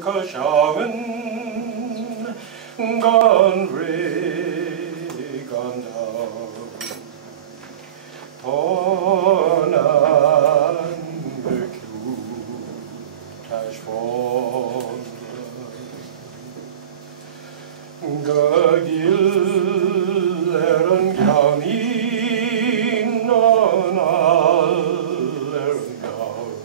Kashawan gone gone down on the Tash fall Gagil Erin County non all Erin County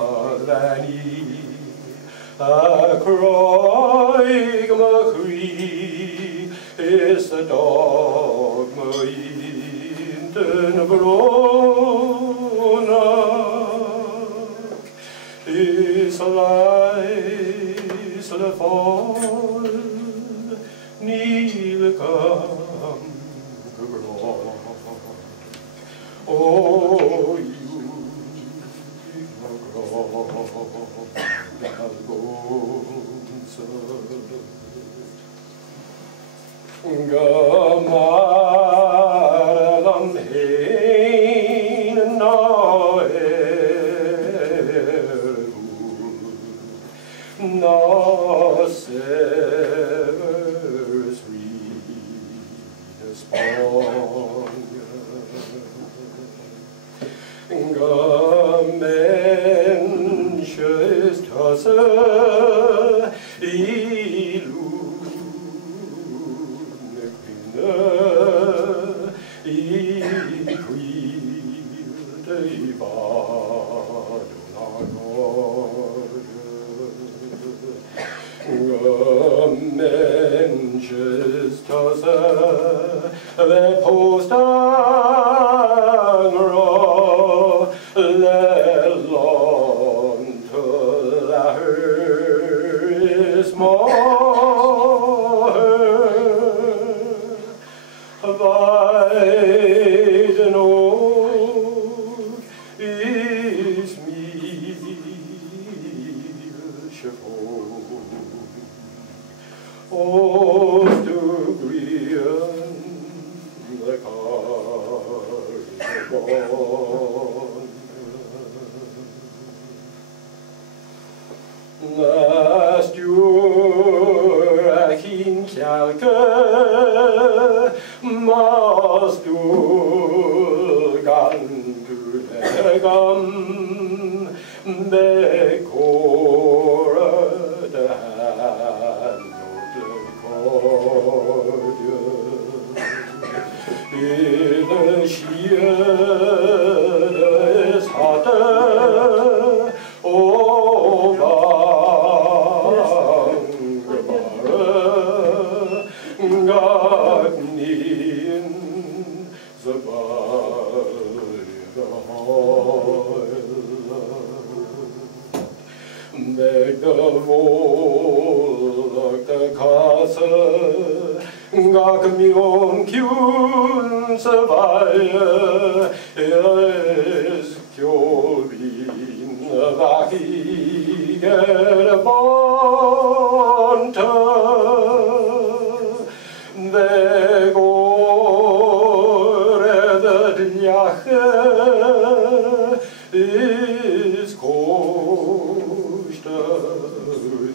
Starvani a Croig Macree is the dog Mointon Bronak is a lies the fall Neil come oh Gamaram hein no no severs respond Gamenches tase the post angro lelon to la is more Vaiden old is me oh, to Grian the carbon. Last year, a hin kjalke, mastur gantur legam, bekora de in the shears hatte Garten the Beg the volk the castle Gagmion kjun survive is kjolvin vakiger bonta det går det ljache is kostet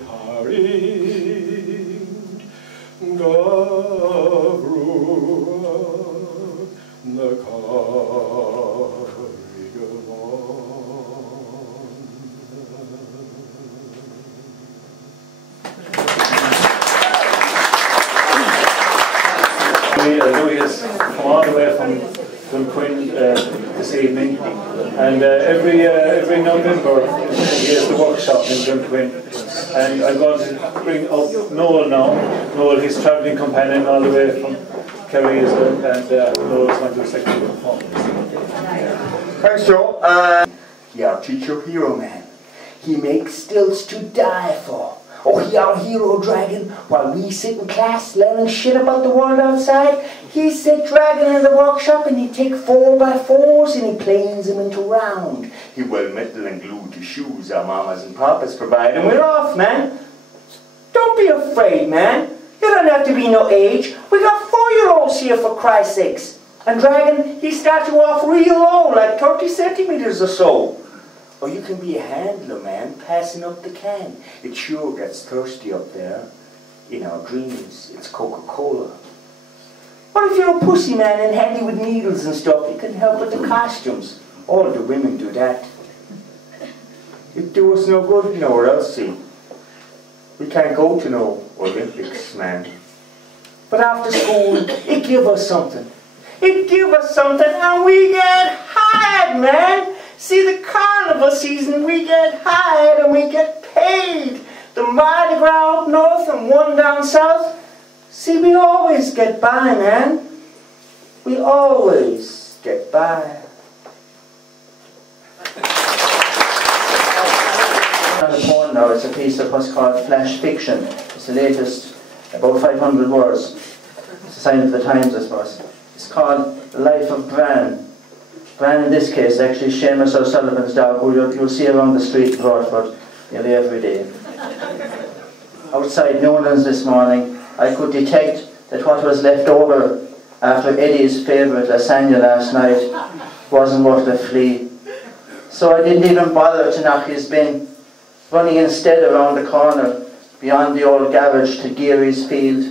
haring Gavrua the I know he has come all the way from Quinn this evening, and every November he has the workshop in Dunquin, and I'm going to bring up Noel now. Noel, his travelling companion all the way from Kerry as well, and Noel's going to do a second performance. Thanks, Joe. He our teacher hero man. He makes stilts to die for. Oh, he our hero dragon, while we sit in class learning shit about the world outside, he sit dragging in the workshop and he take 4x4s and he planes them into round. He well metal and glue to shoes our mamas and papas provide, and we're off, man. Don't be afraid, man. You don't have to be no age. We got 4-year-olds here, for Christ's sakes. And Dragon, he starts you off real low, like 30 centimetres or so. Or you can be a handler, man, passing up the can. It sure gets thirsty up there. In our dreams, it's Coca-Cola. What if you're a pussy, man, and handy with needles and stuff? You can help with the costumes. All the women do that. It do us no good nowhere else, see. We can't go to no Olympics, man. But after school, it give us something. It give us something and we get hired, man. See, the carnival season, we get hired and we get paid. The Mardi Gras up north and one down south. See, we always get by, man. We always get by. On the phone now, it's a piece of what's called flash fiction. It's the latest, about 500 words. It's a sign of the times, I suppose. It's called The Life of Bran. Bran, in this case, actually Seamus O'Sullivan's dog, who you'll see around the street in Broadford nearly every day. Outside Newlands this morning, I could detect that what was left over after Eddie's favourite lasagna last night wasn't worth a flea. So I didn't even bother to knock his bin, running instead around the corner beyond the old garage to Geary's field.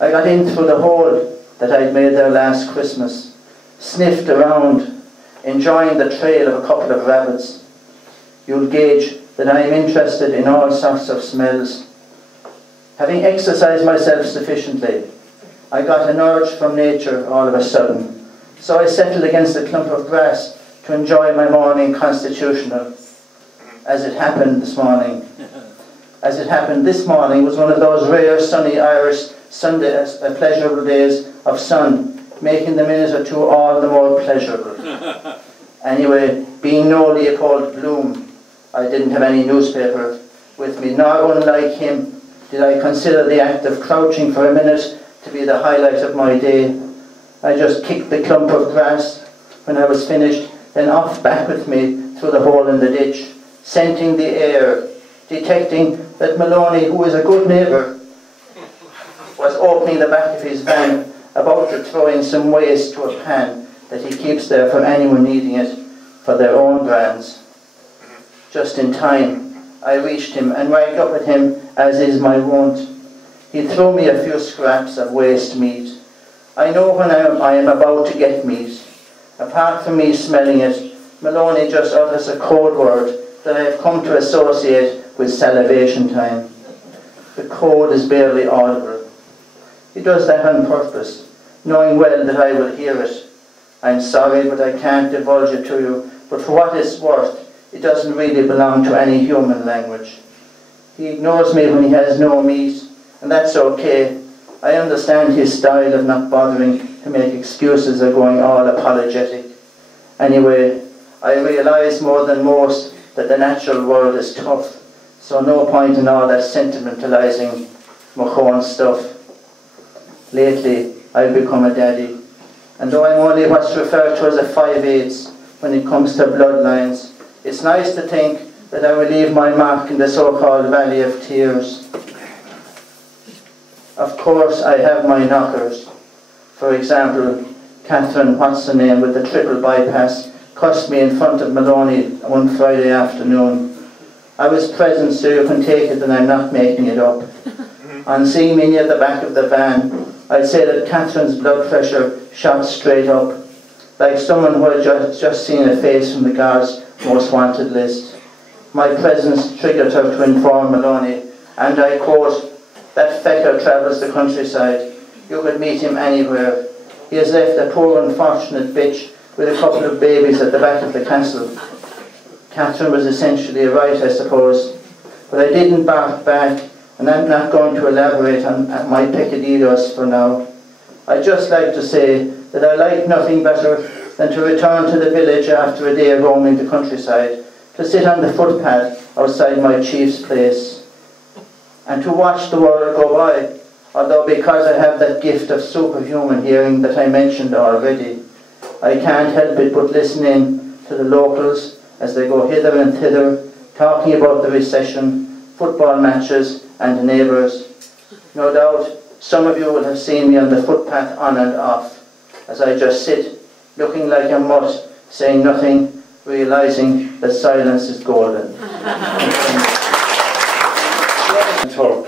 I got in through the hole that I'd made there last Christmas, sniffed around, enjoying the trail of a couple of rabbits. You'll gauge that I am interested in all sorts of smells. Having exercised myself sufficiently, I got an urge from nature all of a sudden, so I settled against a clump of grass to enjoy my morning constitutional. As it happened this morning was one of those rare sunny Irish Sunday pleasurable days of sun, making the minute or two all the more pleasurable. Anyway, being no Leopold Bloom, I didn't have any newspaper with me, nor unlike him did I consider the act of crouching for a minute to be the highlight of my day. I just kicked the clump of grass when I was finished, then off back with me through the hole in the ditch, scenting the air, detecting that Moloney, who is a good neighbour, was opening the back of his van, about to throw in some waste to a pan that he keeps there for anyone needing it for their own brands. Just in time, I reached him and wagged up at him, as is my wont. He threw me a few scraps of waste meat. I know when I am about to get meat. Apart from me smelling it, Moloney just utters a code word that I have come to associate with salivation time. The code is barely audible. He does that on purpose, knowing well that I will hear it. I'm sorry, but I can't divulge it to you, but for what it's worth, it doesn't really belong to any human language. He ignores me when he has no meat, and that's okay. I understand his style of not bothering to make excuses or going all apologetic. Anyway, I realise more than most that the natural world is tough, so no point in all that sentimentalising Mochon stuff. Lately, I've become a daddy, and though I'm only what's referred to as a 5/8 when it comes to bloodlines, it's nice to think that I will leave my mark in the so-called Valley of Tears. Of course, I have my knockers. For example, Catherine, what's her name, with the triple bypass, cussed me in front of Moloney one Friday afternoon. I was present, so you can take it that I'm not making it up. On seeing me near the back of the van, I'd say that Catherine's blood pressure shot straight up, like someone who had just seen a face from the guard's most wanted list. My presence triggered her to inform Moloney, and I quote, "That fecker travels the countryside. You could meet him anywhere. He has left a poor unfortunate bitch with a couple of babies at the back of the castle." Catherine was essentially right, I suppose, but I didn't bark back, and I'm not going to elaborate on my peccadillos for now. I'd just like to say that I like nothing better than to return to the village after a day roaming the countryside, to sit on the footpath outside my chief's place, and to watch the world go by, although because I have that gift of superhuman hearing that I mentioned already, I can't help it but listen in to the locals as they go hither and thither, talking about the recession, football matches and the neighbours. No doubt some of you will have seen me on the footpath on and off, as I just sit, looking like a mutt, saying nothing, realising that silence is golden. Turk,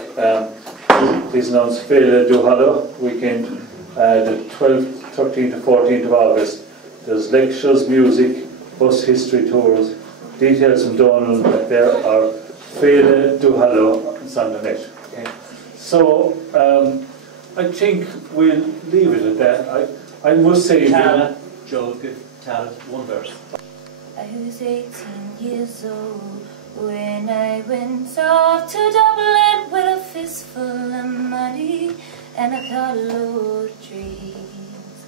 please announce Féile Duhallow weekend, the 12th, 13th to 14th of August. There's lectures, music, bus history tours. Details from Donald back there are Féile Duhallow, it's on the net. Okay. So, I think we'll leave it at that. I must say... Joe, tell one verse. I was 18 years old when I went off to Dublin with a fistful of money and a carload of dreams.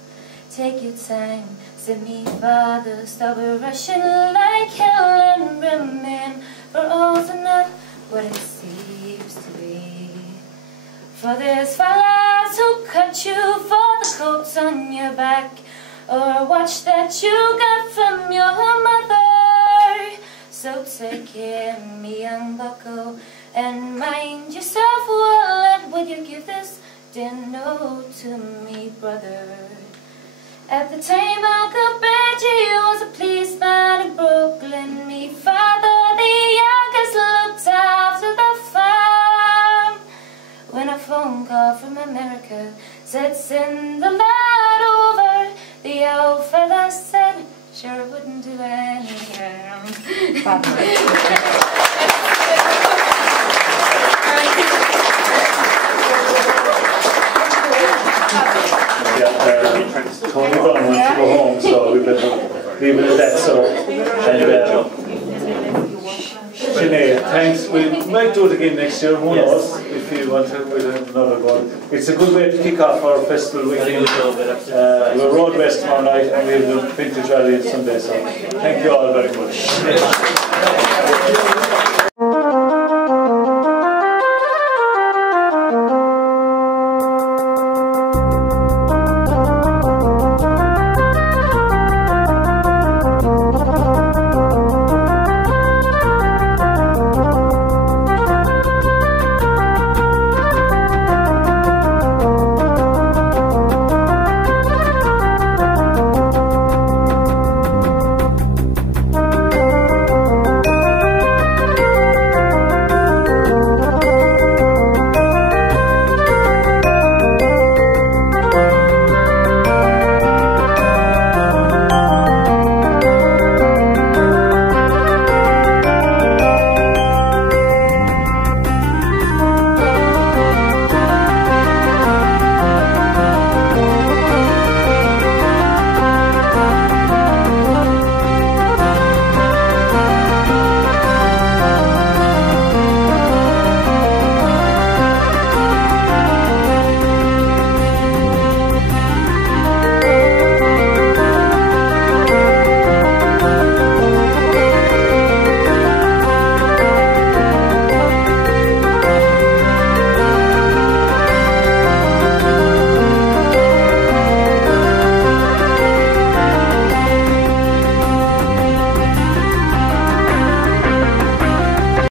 Take your time, said me father, stop rushing like hell and remain, for all's not what it seems to be. For there's fellas who cut you for the coats on your back, or watch that you got from your mother. So take care, me young bucko, and mind yourself well, and would you give this dinner to me, brother? At the time Uncle Benji was a policeman in Brooklyn, me father, the youngest, looked after the farm. When a phone call from America said send the lad over, the old fella said, sure wouldn't do any harm. Tony Brown wants to go home, so we better leave it at that. So, and Sinead, thanks. We might do it again next year, who knows, if you want to, we'll have another one. It's a good way to kick off our festival weekend. We're Road West tomorrow night and we have the Vintage Rally on Sunday, so thank you all very much.